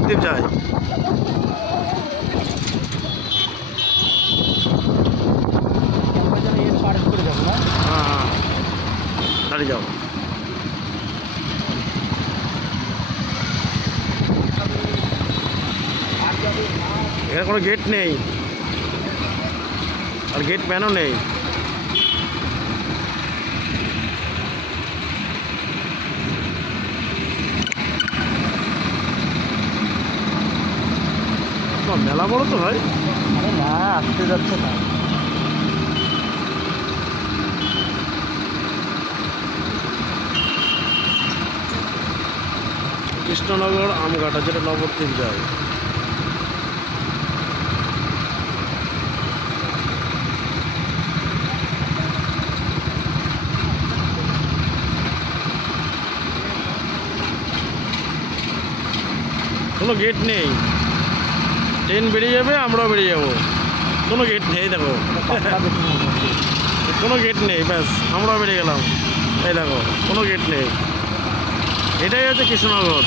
নবদ্বীপ যায়। হ্যাঁ হ্যাঁ, দাঁড়িয়ে যাও। এখানে কোনো গেট নেই, আর গেট ম্যানও নেই। মেলা বড় তো ভাই। না, আসতে যাচ্ছে না। কৃষ্ণনগর আমঘাটা, যেটা নবদ্বীপ যায়। কোনো গেট নেই, ট্রেন বেরিয়ে যাবে, আমরাও বেরিয়ে যাবো। কোনো গেট নেই, দেখো কোনো গেট নেই, ব্যাস আমরাও বেরিয়ে গেলাম। এই দেখো কোনো গেট নেই, এটাই হচ্ছে কৃষ্ণনগর।